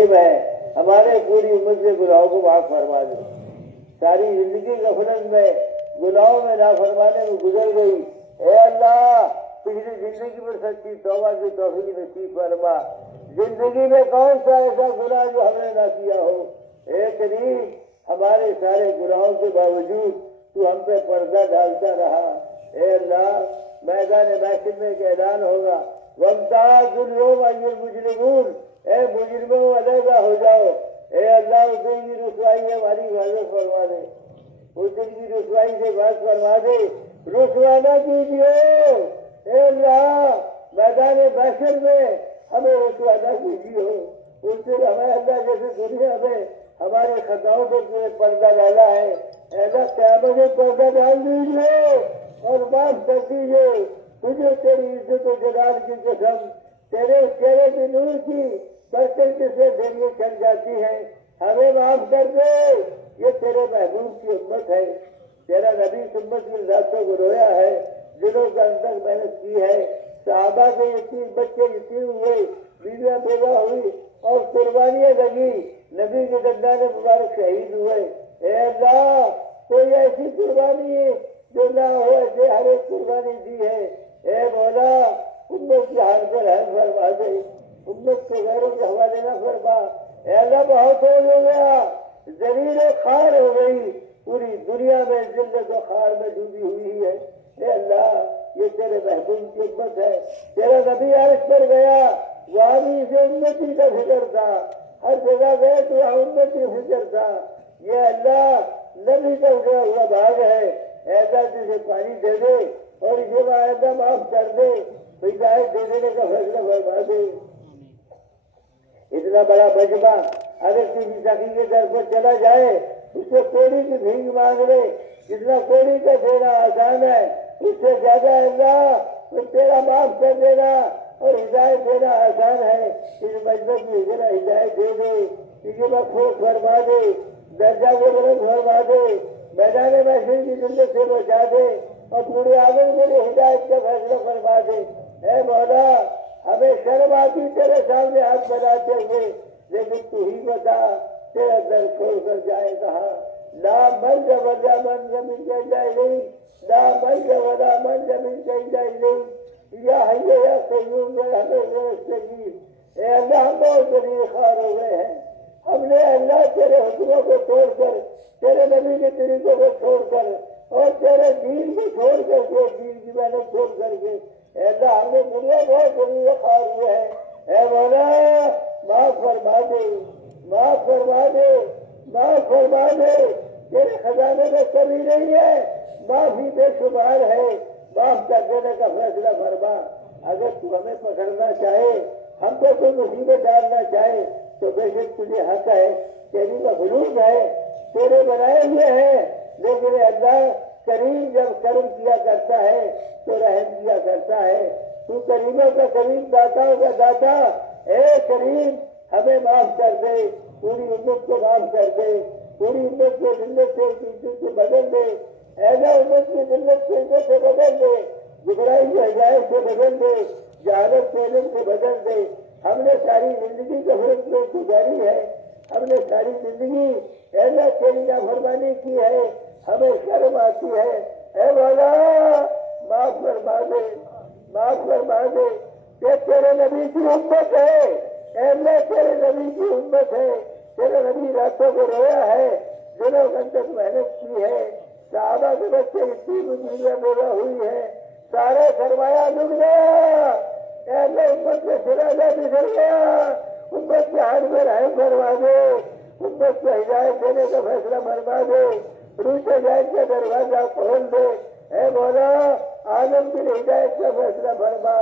منسلم ہے، ہمارے پوری امت سے گناہوں کو معاف فرما دے۔ ساری زندگی غفلت میں گناہوں میں نافرمانے میں گزر گئی، اے اللہ پچھلی زندگی میں سچی توبہ کی توفیق نصیب فرما۔ زندگی میں کون سا ایسا گناہ جو ہم نے نہ کیا ہو، اے کریم ہمارے سارے گناہوں کے باوجود تو ہم پہ پردہ ڈالتا رہا۔ اے اللہ میدان محشر میں ایک اعلان ہوگا، وامتاز اليوم ایھا المجرمون، اے مجرموں علیحدہ ہو جاؤ۔ اے اللہ اس دن کی رسوائی ہماری حفاظت فرما دے، اس دن کی رسوائی سے بات فرما دے، رسوا نہ کیجیے۔ اے اللہ میدان محشر میں ہمیں رسوا نہ کیجیے، اس دن ہمیں اللہ جیسے دنیا میں ہماری خطاؤں پر پردہ ڈالا ہے، اے اللہ قیامت میں پردہ ڈال دیجیے اور معاف کر دیجیے۔ تجھے تیری عزت و جلال کی قسم، تیرے چہرے کی نور کی برکت سے دنیا چل جاتی ہے، ہمیں معاف کر دے۔ یہ تیرے محبوب کی امت ہے، تیرا نبی امت کی ذاتوں کو رویا ہے، دلوں کا اندر محنت کی ہے، صحابہ کے یتیم بچے یتیم ہوئے، بیویاں بیوہ ہوئی اور قربانیاں لگی، نبی کے دندان مبارک شہید ہوئے۔ اے اللہ کوئی ایسی قربانی جو نہ ہو، ایسے ہر ایک قربانی دی ہے۔ اے مولا امت کی حال پر رحم فرما دے، امت کے غیروں کے حوالے نہ فرما۔ اے اللہ بہت ہو گیا، زمین خوار ہو گئی، پوری دنیا میں ذلت و خوار میں ڈوبی ہوئی ہے۔ اے اللہ یہ تیرے محبوب کی امت ہے، تیرا نبی عرش پر گیا، وہاں بھی اسے امتی کا فکر تھا، ہر جگہ گئے تو وہاں امتی فکر تھا۔ یہ اللہ نبی کا اٹھا ہوا بھاگ ہے، اے اللہ تجھے پانی دے دے اور اسے معاہدہ معاف کر دے، ہدایت دے دینے کا فیصلہ فرما دے۔ اتنا بڑا مجمع اگر کسی سخی کے در پر چلا جائے، اس سے کوڑی کی بھیک مانگ لے، جتنا کوڑی کا دینا آسان ہے اس سے زیادہ اللہ تو تیرا معاف کر دینا اور ہدایت دینا آسان ہے۔ اس مجمع کی ذرا ہدایت دے دے، اسے مغفور فرما دے، درجہ کو بلند فرما دے، میدان محشر کی ذلت سے بچا دے اور پورے عالم کے لیے ہدایت کا فیصلہ فرما دے۔ اے مولا ہمیں شرم آتی تیرے سامنے ہاتھ بناتے ہوئے، لیکن تو ہی بتا تیرا در چھوڑ کر جائے کہاں۔ لا ملجا ولا منجا منک الا الیک، لا ملجا ولا منجا منک الا الیک، یا حی یا قیوم برحمتک نستغیث۔ اے اللہ ہم بہت ذلیل خوار ہو گئے ہیں، ہم نے اللہ تیرے حکموں کو چھوڑ کر، تیرے نبی کے طریقوں کو چھوڑ کر اور تیرے دین کو چھوڑ کر کے، دین کی محنت چھوڑ کر کے، اے اللہ ہم نے دنیا بہت ذلیل خوار ہوئے ہیں۔ اے مولا معاف فرما دے، معاف فرما دے، معاف فرما دے، تیرے خزانے میں کمی نہیں ہے، معافی بے شمار ہے، معاف کر دینے کا فیصلہ فرما۔ اگر تو ہمیں پکڑنا چاہے، ہم کو کوئی مصیبت ڈالنا چاہے تو بے شک تجھے حق ہے، تیری مخلوق ہے، تیرے بنائے ہوئے ہیں، لیکن اللہ کریم جب کرم کیا کرتا ہے تو رحم کیا کرتا ہے۔ تو کریموں کا کریم، داتاؤں کا داتا، اے کریم ہمیں معاف کر دے، پوری امت کو معاف کر دے، پوری امت کو ذلت سے عزت سے بدل دے، ایسا امت کی ذلت سے عزت سے بدل دے، گمراہی سے ہدایت سے بدل دے، جہالت سے علم سے بدل دے۔ ہم نے ساری زندگی غفلت میں گزاری ہے، ہم نے ساری زندگی ایسا تیری نافرمانی کی ہے، ہمیں شرم آتی ہے۔ اے مولا معاف فرما دے، معاف فرما دے، کہ تیرے نبی کی امت ہے، اے اللہ تیرے نبی کی امت ہے، تیرے نبی راتوں کو رویا ہے، دنوں گھنٹے محنت کی ہے، صحابہ کے بچے اتنی دنیا پیدا ہوئی ہے، سارے سرمایہ ڈوب گیا، اے اللہ امت میں سراغا بگڑ گیا، امت کے حال میں رحم فرما دے، امت کو ہدایت دینے کا فیصلہ فرما دے، روح ہدایت کا دروازہ کھول دے۔ اے مولا عالم کی ہدایت کا فیصلہ فرما،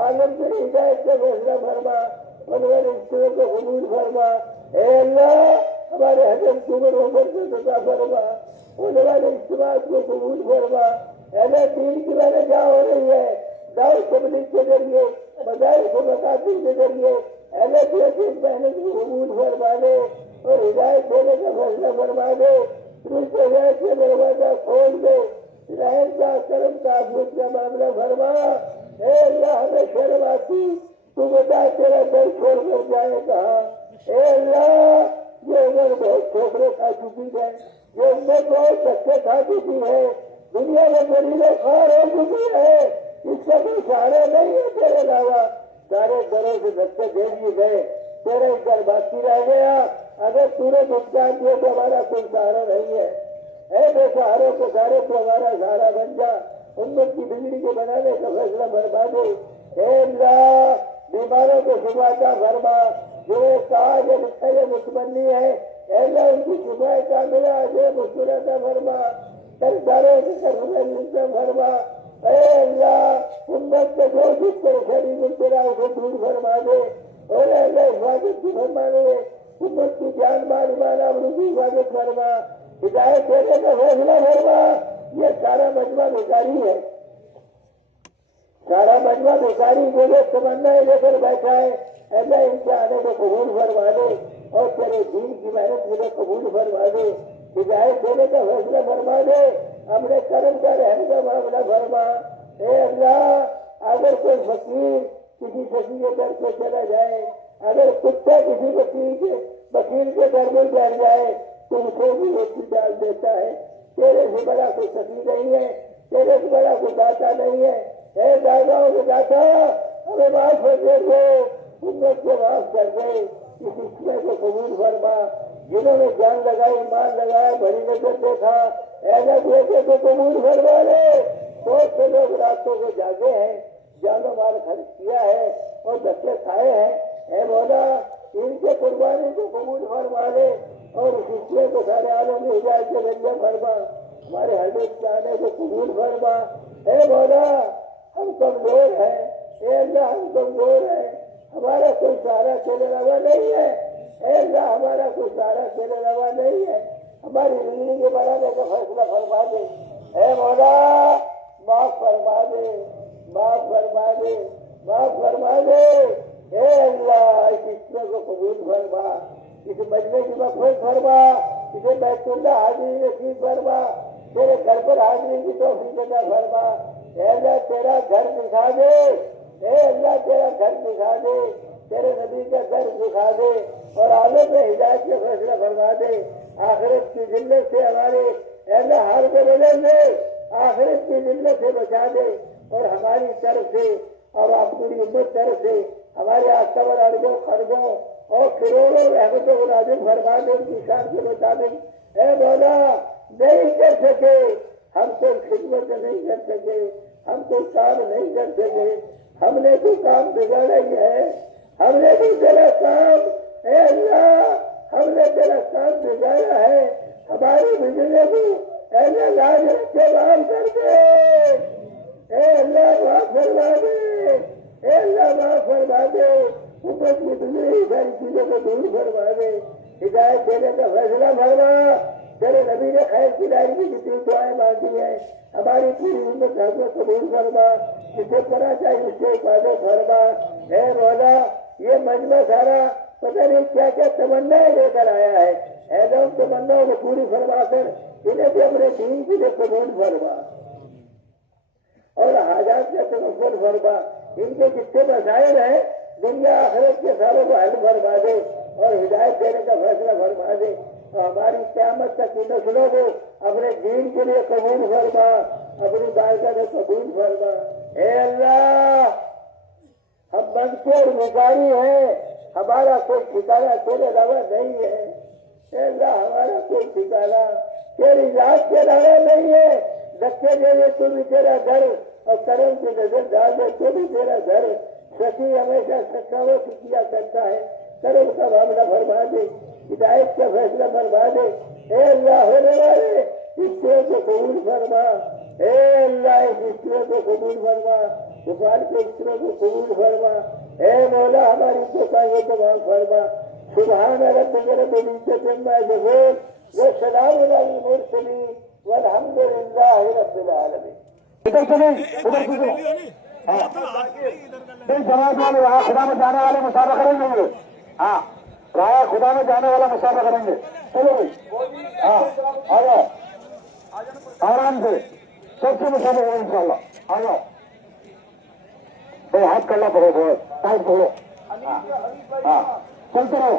عالم کی ہدایت کا فیصلہ فرما، ان کے رشتوں کو قبول فرما۔ اے اللہ ہمارے حضرت عمر کو عطا فرما، ان والے اجتماعات کو قبول فرما۔ اے اللہ دین کی محنت جہاں ہو رہی ہے، دعوت تبلیغ کے ذریعے، مدارس و مکاتب کے ذریعے، اے اللہ کی عظیم محنت کو قبول فرما دے اور ہدایت دینے کا فیصلہ فرما دے، روح ہدایت کا دروازہ کھول دے، رحم کا، کرم کا، عفوت کا معاملہ فرما۔ اے اللہ ہمیں شرم آتی، تو بتا تیرا در چھوڑ کر جائے کہاں، اے اللہ یہ عمر بہت ٹھوکریں کھا چکی ہے، یہ عمر بہت دھکے کھا چکی ہے، دنیا میں غریبیں خوار ہو چکی ہے، اس کا کوئی سہارا نہیں ہے تیرے علاوہ، سارے گھروں سے دھکے دے دیے گئے، تیرا ہی گھر باقی رہ گیا، اگر تو نے نقصان دیا تو ہمارا کوئی سہارا نہیں ہے، اے بے سہاروں کو سارے تو ہمارا سہارا بن جا، امت کی بجلی کو بنانے کا فیصلہ فرما دے، اے اللہ بیماروں کو شفا عطا فرما، جو کہا جو مستقل متمنی ہے اے اللہ ان کی شفا کاملہ جو مستقل عطا فرما، سرکاروں کی طرف سے فرما، اے اللہ امت کے جو جس پریشانی مبتلا اسے دور فرما دے، اور اے اللہ حفاظت کی فرما دے، امت کی جان مال ایمان آبرو کی حفاظت فرما، ہدایت دینے کا فیصلہ فرما، یہ سارا مجمع بیکاری ہے، سارا مجمع بیکاری جو لوگ تمنا لے کر بیٹھا ہے اے اللہ ان کے آنے کو قبول فرما دے، اور تیرے دین کی محنت مجھے قبول فرما دے، ہدایت دینے کا فیصلہ فرما دے، اپنے کرم کا رہنے کا معاملہ فرما، اے اللہ اگر کوئی فقیر کسی شخص کے در پہ چلا جائے، اگر کتا کسی وکیل کے در میں بیٹھ جائے تو اسے بھی روٹی ڈال دیتا ہے، تیرے سے بڑا کوئی سخی نہیں ہے، تیرے سے بڑا کوئی داتا نہیں ہے، اے داداؤں کے داتا ہمیں معاف کر دے دو، امت کو معاف کر دے، اس اسمے کو قبول فرما، جنہوں نے جان لگائی ایمان لگایا بڑی نظر دیکھا ایسا دیکھے تو قبول فرما لے، بہت سے لوگ راتوں کو جاگے ہیں، جانوں مال خرچ کیا ہے اور دھکے کھائے ہیں، اے مولا ان کے قربانی کو قبول فرما لے، اور اس اسمے کو سارے عالم میں ہدایت کے ذریعے فرما، ہمارے حضرت کے آنے کو قبول فرما، اے مولا ہم کمزور ہیں، اے اللہ ہم کمزور ہیں، ہمارا کوئی سہارا تیرے علاوہ نہیں ہے، اے اللہ ہمارا کوئی سہارا تیرے علاوہ نہیں ہے، ہماری زندگی کے بڑھانے کا فیصلہ فرما دے، اے مولا معاف فرما دے، معاف فرما دے، معاف فرما دے، اے اللہ اس اسمے کو قبول فرما، اس مجمع کی مغفرت فرما، اسے بیت اللہ حاضری نصیب فرما، تیرے گھر پر حاضری کی توفیق عطا فرما، اے اللہ تیرا گھر دکھا دے، اے اللہ تیرا گھر دکھا دے، تیرے نبی کا گھر دکھا دے، اور عالم میں ہدایت کا فیصلہ فرما دے، آخرت کی ذلت سے ہمارے اے اللہ حال کو بدل دے، آخرت کی ذلت سے بچا دے، اور ہماری طرف سے اور اپنی امت طرف سے ہمارے آسمان اربوں خربوں اور کروڑوں رحمتوں کو نازل فرما دے ان کی شان کے مطابق، اے مولا نہیں کر سکے ہم تو خدمت نہیں کر سکے، ہم تو کام نہیں کر سکے، ہم نے تو کام بگاڑا ہی ہے، ہم نے تو تیرا کام اے اللہ ہم نے تیرا کام بگاڑا ہے، ہماری بجلی کو اے اللہ لاج رکھ کے معاف کر دے، اے اللہ معاف فرما دے، اے اللہ معاف فرما دے، امت کی بجلی ساری چیزوں کو دور فرما دے، ہدایت دینے کا فیصلہ فرما، تیرے نبی نے خیر کی دائری کی جتنی دعائیں مانگی ہیں ہماری پوری امت حضرت قبول فرما، جسے کرنا چاہیے اس سے حفاظت فرما، اے مولا یہ مجمع سارا پتہ نہیں کیا کیا تمنا لے کر آیا ہے، ایسا ان تمناؤں کو پوری فرما کر انہیں بھی اپنے دین کے لیے قبول فرما، اور حاجات کا تغفر فرما، ان کے جتنے مسائل ہیں دنیا آخرت کے ساروں کو حل فرما دے، اور ہدایت دینے کا فیصلہ فرما دے، اور ہماری قیامت تک کی نسلوں کو اپنے دین کے لیے قبول فرما، اپنی بارگاہ میں قبول فرما، اے اللہ ہم منصور بھکاری ہیں، ہمارا کوئی ٹھکانا تیرے علاوہ نہیں ہے، اے اللہ ہمارا کوئی ٹھکانا تیری ذات کے علاوہ نہیں ہے، دھکے دے دے تو بھی تیرا گھر، اور کرم کی نظر ڈال دے تو بھی تیرا گھر، سچی ہمیشہ سچاؤں کی کیا کرتا ہے، کرم کا معاملہ فرما دے، ہدایت کا فیصلہ فرما دے، اے اللہ ہونے والے رشتے کو قبول فرما، اے اللہ اس رشتے کو قبول فرما، بخار کے رشتے کو قبول فرما، اے مولا ہماری کوتاہیوں کو معاف فرما، سبحان ربک رب العزت عما یصفون وسلام علی المرسلین والحمد للہ رب العالمین۔ ادھر سے نہیں ادھر سے جماعت والے وہاں خدا میں جانے والے مسافہ کریں گے، ہاں رایا خدا میں جانے والا مسافہ کریں گے، چلو بھائی ہاں آ جاؤ آرام سے سب سے مسافہ کریں ان شاء اللہ، آ جاؤ بھائی ہاتھ کرنا پڑے بہت ٹائٹ پکڑو، ہاں چلتے رہو